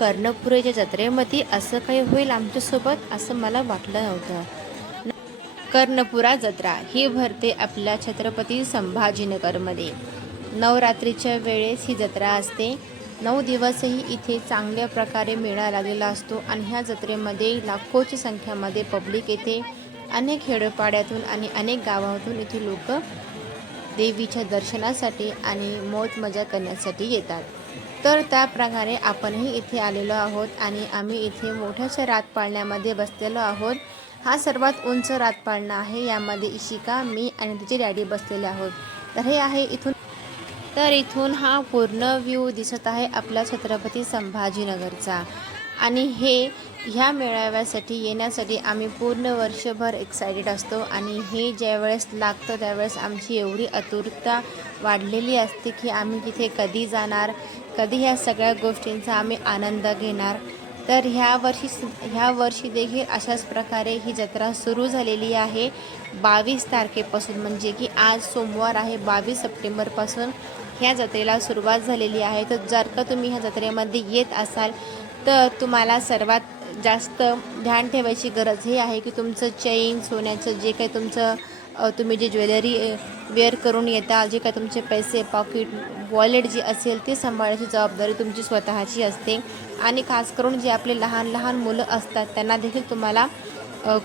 कर्णपुरेच्या जत्रेमध्ये असं काही होईल आमच्यासोबत असं मला वाटलं नव्हतं. कर्णपुरा जत्रा ही भरते आपल्या छत्रपती संभाजीनगरमध्ये. नवरात्रीच्या वेळेस ही जत्रा असते. नऊ दिवसही इथे चांगल्या प्रकारे मेळा लागलेला असतो आणि ह्या जत्रेमध्ये लाखोची संख्यामध्ये पब्लिक येते. अनेक खेडोपाड्यातून आणि अनेक गावातून इथे लोक देवीच्या दर्शनासाठी आणि मौज मजा करण्यासाठी येतात. तर त्याप्रकारे आपणही इथे आलेलो आहोत आणि आम्ही इथे मोठ्याशा रातपाळण्यामध्ये बसलेलो आहोत. हा सर्वात उंच रातपाळणा आहे. यामध्ये इशिका मी आणि तिचे डॅडी बसलेले आहोत. तर हे आहे इथून तर इथून हा पूर्ण व्ह्यू दिसत आहे आपला छत्रपती संभाजीनगरचा. आणि हे ह्या मेळाव्यासाठी येण्यासाठी आम्ही पूर्ण वर्षभर एक्सायटेड असतो आणि हे ज्यावेळेस लागतं त्यावेळेस आमची एवढी आतुरता वाढलेली असते की आम्ही तिथे कधी जाणार कधी ह्या सगळ्या गोष्टींचा आम्ही आनंद घेणार. तर ह्या वर्षी ह्या वर्षी देखील अशाच प्रकारे ही जत्रा सुरू झालेली आहे. बावीस तारखेपासून म्हणजे की आज सोमवार आहे बावीस सप्टेंबरपासून ह्या जत्रेला सुरुवात झालेली आहे. तर जर का तुम्ही ह्या जत्रेमध्ये येत असाल तर तुम्हाला सर्वात जास्त ध्यान ठेवायची गरज हे आहे की तुमचं चैन सोन्याचं जे काही तुमचं तुम्ही जे ज्वेलरी वेअर करून येता जे काही तुमचे पैसे पॉकेट वॉलेट जे असेल ते सांभाळायची जबाबदारी तुमची स्वतःची असते. आणि खास करून जे आपले लहान लहान मुलं असतात त्यांना देखील तुम्हाला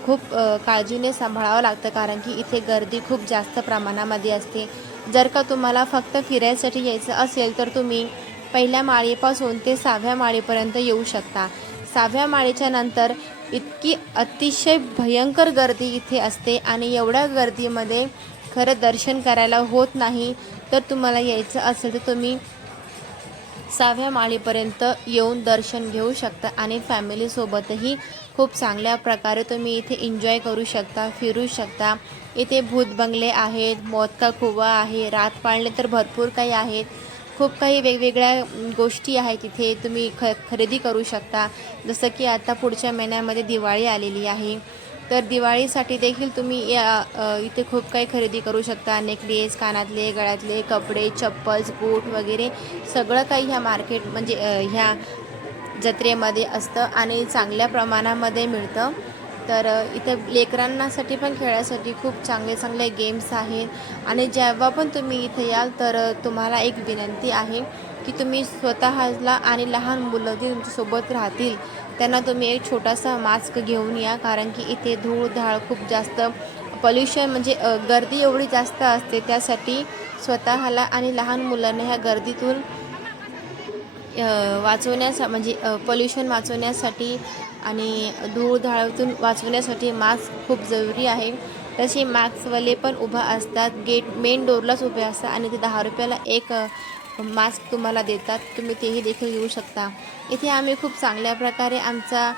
खूप काळजीने सांभाळावं लागतं कारण की इथे गर्दी खूप जास्त प्रमाणामध्ये असते. जर का तुम्हाला फक्त फिरायसाठी यायचं असेल तर तुम्ही पहिल्या माळीपासून ते सहाव्या माळीपर्यंत येऊ शकता. सहाव्या माळीच्या नंतर इतकी अतिशय भयंकर गर्दी इथे असते आणि एवढ्या गर्दीमध्ये खरं दर्शन करायला होत नाही. तर तुम्हाला यायचं असेल तर तुम्ही सहाव्या माळीपर्यंत येऊन दर्शन घेऊ शकता आणि फॅमिलीसोबतही खूप चांगल्या प्रकारे तुम्ही इथे एन्जॉय करू शकता फिरू शकता. इथे भूत बंगले आहेत मोदका कुवा आहे रात पाळणे तर भरपूर काही आहेत. खूप काही वेगवेगळ्या गोष्टी आहेत तिथे तुम्ही ख खरेदी करू शकता. जसं की आता पुढच्या महिन्यामध्ये दिवाळी आलेली आहे. तर दिवाळीसाठी देखील तुम्ही या इथे खूप काही खरेदी करू शकता. नेकलेस कानातले गळ्यातले कपडे चप्पल्स बूट वगैरे सगळं काही ह्या मार्केट म्हणजे ह्या जत्रेमध्ये असतं आणि चांगल्या प्रमाणामध्ये मिळतं. तर इथे इथं लेकरांनासाठी पण खेळासाठी खूप चांगले चांगले गेम्स आहेत. आणि जेव्हा पण तुम्ही इथे याल तर तुम्हाला एक विनंती आहे की तुम्ही स्वतःला आणि लहान मुलं जे तुमच्यासोबत राहतील त्यांना तुम्ही एक छोटासा मास्क घेऊन या. कारण की इथे धूळ धाळ खूप जास्त पॉल्युशन म्हणजे गर्दी एवढी जास्त असते. त्यासाठी स्वतःला आणि लहान मुलांना ह्या गर्दीतून वाचवण्यासा म्हणजे पॉल्युशन वाचवण्यासाठी आणि धूळधाळातून वाचवण्यासाठी मास्क खूप जरुरी आहे. तसे मास्कवाले पण उभा असतात. गेट मेन डोरलाच उभे असतात आणि ते दहा रुपयाला एक मास्क तुम्हाला देतात. तुम्ही तेही देखील घेऊ शकता. इथे आम्ही खूप चांगल्या प्रकारे आमचा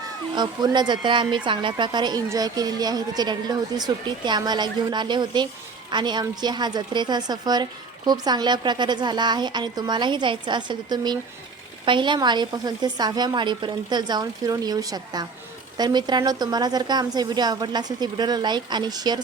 पूर्ण जत्रा आम्ही चांगल्या प्रकारे एन्जॉय केलेली आहे. त्याच्या डॅडीला होती सुट्टी ते आम्हाला घेऊन आले होते. आणि आमची हा जत्रेचा सफर खूप चांगल्या प्रकारे झाला आहे. आणि तुम्हालाही जायचं असेल तर तुम्ही पहिल्या माळीपासून ते सहाव्या माळीपर्यंत जाऊन फिरून येऊ शकता. तर मित्रांनो तुम्हाला जर का आमचा व्हिडिओ आवडला असेल तर व्हिडिओला लाईक आणि शेअर